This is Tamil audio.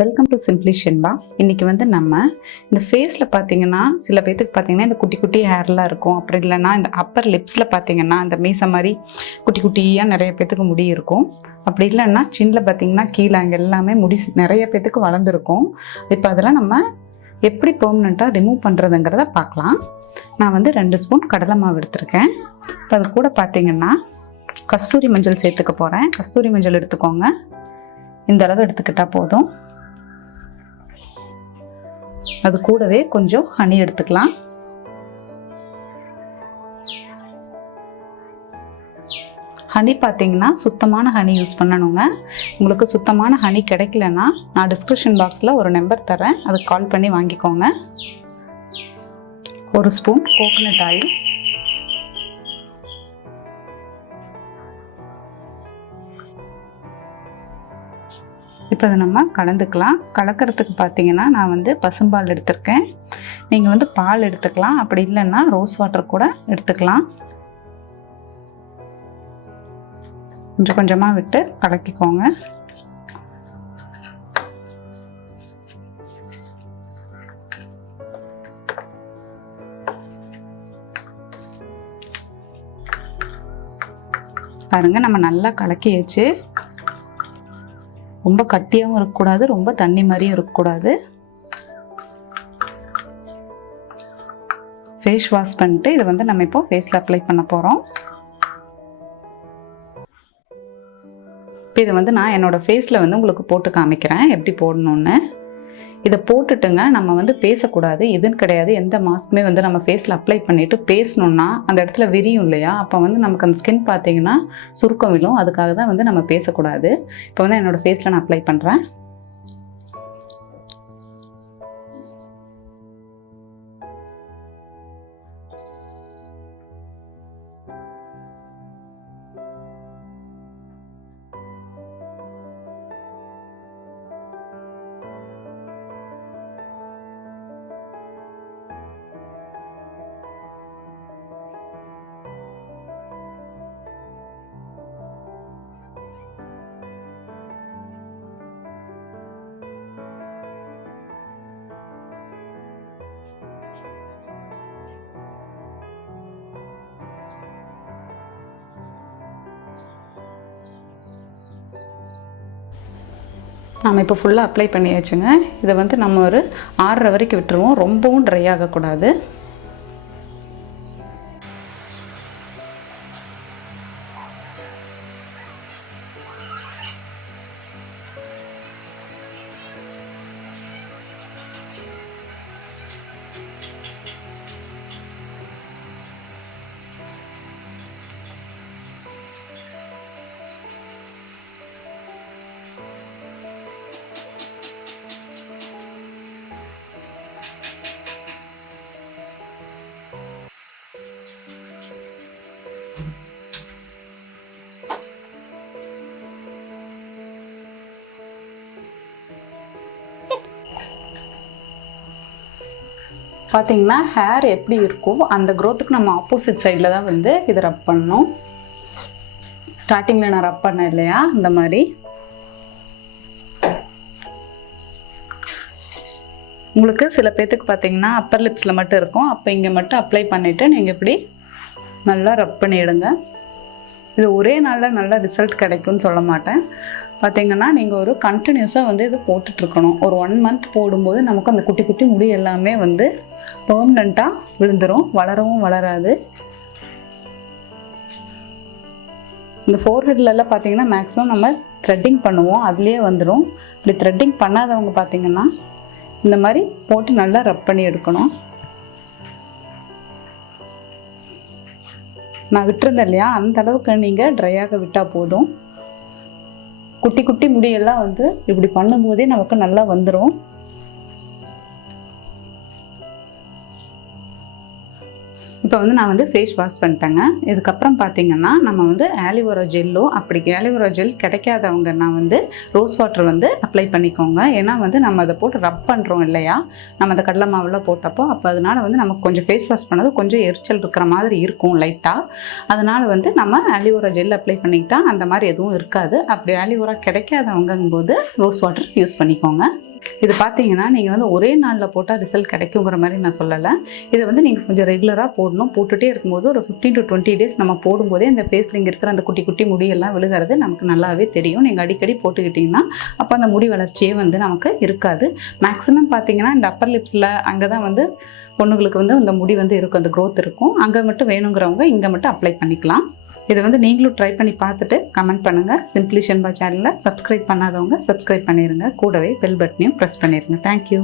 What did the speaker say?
Welcome to simply Shenba. இன்றைக்கி நம்ம இந்த ஃபேஸில் பார்த்தீங்கன்னா சில பேர்த்துக்கு பார்த்தீங்கன்னா இந்த குட்டி குட்டி ஹேர்லாம் இருக்கும். அப்படி இல்லைன்னா இந்த அப்பர் லிப்ஸில் பார்த்தீங்கன்னா இந்த மீசை மாதிரி குட்டி குட்டியாக நிறைய பேர்த்துக்கு முடி இருக்கும். அப்படி இல்லைன்னா சின்னில் பார்த்தீங்கன்னா கீழே அங்கே எல்லாமே முடி நிறைய பேர்த்துக்கு வளர்ந்துருக்கும். இப்போ அதெல்லாம் நம்ம எப்படி பெர்மனெண்ட்டாக ரிமூவ் பண்ணுறதுங்கிறத பார்க்கலாம். நான் 2 ஸ்பூன் கடலை மாவு எடுத்திருக்கேன். இப்போ அது கூட பார்த்தீங்கன்னா கஸ்தூரி மஞ்சள் சேர்த்துக்க போகிறேன். கஸ்தூரி மஞ்சள் எடுத்துக்கோங்க. இந்த அளவு எடுத்துக்கிட்டால் போதும். அது கூடவே கொஞ்சம் ஹனி எடுத்துக்கலாம். ஹனி பார்த்தீங்கன்னா சுத்தமான ஹனி யூஸ் பண்ணணுங்க. உங்களுக்கு சுத்தமான ஹனி கிடைக்கலன்னா நான் டிஸ்கிரிப்ஷன் பாக்ஸில் ஒரு நம்பர் தரேன், அதுக்கு கால் பண்ணி வாங்கிக்கோங்க. 1 ஸ்பூன் கோகோனட் ஆயில், இப்போ அதை நம்ம கலந்துக்கலாம். கலக்கிறதுக்கு பார்த்தீங்கன்னா நான் பசும்பால் எடுத்திருக்கேன். நீங்கள் பால் எடுத்துக்கலாம், அப்படி இல்லைன்னா ரோஸ் வாட்டர் கூட எடுத்துக்கலாம். கொஞ்சம் கொஞ்சமாக விட்டு கலக்கிக்கோங்க. பாருங்க, நம்ம நல்லா கலக்கியாச்சு. ரொம்ப கட்டியாகவும் இருக்கக்கூடாது, ரொம்ப தண்ணி மாதிரியும் இருக்கக்கூடாது. ஃபேஸ் வாஷ் பண்ணிட்டு இதை நம்ம இப்போ ஃபேஸில் அப்ளை பண்ண போகிறோம். இப்போ இதை நான் என்னோடய ஃபேஸில் உங்களுக்கு போட்டு காமிக்கிறேன் எப்படி போடணுன்னு. இதை போட்டுட்டுங்க நம்ம பேசக்கூடாது, எதுன்னு கிடையாது. எந்த மாஸ்க்குமே நம்ம ஃபேஸில் அப்ளை பண்ணிவிட்டு பேசணுன்னா அந்த இடத்துல விரியும் இல்லையா, அப்போ நமக்கு அந்த ஸ்கின் பார்த்தீங்கன்னா சுருக்கம் விழும். அதுக்காக தான் நம்ம பேசக்கூடாது. இப்போ என்னோடய ஃபேஸில் நான் அப்ளை பண்ணுறேன். நம்ம இப்போ ஃபுல்லாக அப்ளை பண்ணியாச்சுங்க. இதை நம்ம ஒரு 6:30 வரைக்கும் விட்டுருவோம். ரொம்பவும் ட்ரை ஆகக்கூடாது. பார்த்தீங்கன்னா ஹேர் எப்படி இருக்கும் அந்த க்ரோத்துக்கு நம்ம ஆப்போசிட் சைடில் தான் இதை ரப் பண்ணணும். ஸ்டார்டிங்கில் நான் ரப் பண்ணேன் இல்லையா, இந்த மாதிரி. உங்களுக்கு சில பேர்த்துக்கு பார்த்தீங்கன்னா அப்பர் லிப்ஸில் மட்டும் இருக்கும். அப்போ இங்கே மட்டும் அப்ளை பண்ணிவிட்டு நீங்கள் இப்படி நல்லா ரப் பண்ணிவிடுங்க. இது ஒரே நாளில் நல்ல ரிசல்ட் கிடைக்கும்னு சொல்ல மாட்டேன். பார்த்தீங்கன்னா நீங்கள் ஒரு கண்டினியூஸாக இது போட்டுட்ருக்கணும். ஒரு 1 மந்த் போடும்போது நமக்கு அந்த குட்டி குட்டி முடி எல்லாமே பெர்மனண்ட்டாக விழுந்துடும், வளரவும் வளராது. இந்த ஃபோர்ஹெட்லலாம் பார்த்தீங்கன்னா மேக்ஸிமம் நம்ம த்ரெட்டிங் பண்ணுவோம், அதுலேயே வந்துடும். இப்படி த்ரெட்டிங் பண்ணாதவங்க பார்த்தீங்கன்னா இந்த மாதிரி போட்டு நல்லா ரப் பண்ணி எடுக்கணும். நான் விட்டுருந்தேன் இல்லையா, அந்த அளவுக்கு நீங்கள் ட்ரையாக விட்டால் போதும். குட்டி குட்டி முடியெல்லாம் இப்படி பண்ணும்போதே நமக்கு நல்லா வந்துடும். இப்போ நான் ஃபேஸ் வாஷ் பண்ணிட்டேங்க. இதுக்கப்புறம் பார்த்தீங்கன்னா நம்ம ஆலிவேரா ஜெல்லோ, அப்படி ஆலிவேரா ஜெல் கிடைக்காதவங்க நான் ரோஸ் வாட்டர் அப்ளை பண்ணிக்கோங்க. ஏன்னா நம்ம அதை போட்டு ரப் பண்ணுறோம் இல்லையா, நம்ம அந்த கடலை மாவில் போட்டப்போ, அப்போ அதனால நமக்கு கொஞ்சம் ஃபேஸ் வாஷ் பண்ணது கொஞ்சம் எரிச்சல் இருக்கிற மாதிரி இருக்கும் லைட்டாக. அதனால் நம்ம ஆலிவேரா ஜெல் அப்ளை பண்ணிக்கிட்டால் அந்த மாதிரி எதுவும் இருக்காது. அப்படி ஆலிவேரா கிடைக்காதவங்கும் போது ரோஸ் வாட்டர் யூஸ் பண்ணிக்கோங்க. இது பார்த்தீங்கன்னா நீங்கள் வந்து ஒரே நாளில் போட்டால் ரிசல்ட் கிடைக்குங்கிற மாதிரி நான் சொல்லலை. இதை வந்து நீங்கள் கொஞ்சம் ரெகுலராக போடணும். போட்டுகிட்டே இருக்கும்போது ஒரு 15 to 20 days நம்ம போடும்போதே அந்த ஃபேஸில் இங்கே இருக்கிற அந்த குட்டி குட்டி முடியெல்லாம் விழுகிறது நமக்கு நல்லாவே தெரியும். நீங்கள் அடிக்கடி போட்டுக்கிட்டிங்கன்னா அப்போ அந்த முடி வளர்ச்சியே வந்து நமக்கு இருக்காது. மேக்ஸிமம் பார்த்தீங்கன்னா இந்த அப்பர் லிப்ஸில் அங்கே தான் வந்து பொண்ணுங்களுக்கு வந்து அந்த முடி வந்து இருக்கும், அந்த க்ரோத் இருக்கும். அங்கே மட்டும் வேணுங்கிறவங்க இங்கே மட்டும் அப்ளை பண்ணிக்கலாம். இதை வந்து நீங்களும் ட்ரை பண்ணி பார்த்துட்டு கமெண்ட் பண்ணுங்கள். சிம்பிளி ஷென்பா சேனலை சப்ஸ்கிரைப் பண்ணாதவங்க சப்ஸ்கிரைப் பண்ணிடுங்க. கூடவே பெல் பட்டனையும் ப்ரெஸ் பண்ணிடுங்க. தேங்க்யூ.